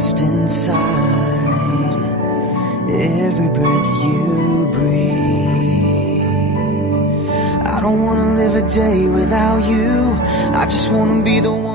lost inside every breath you breathe. I don't wanna live a day without you. I just wanna be the one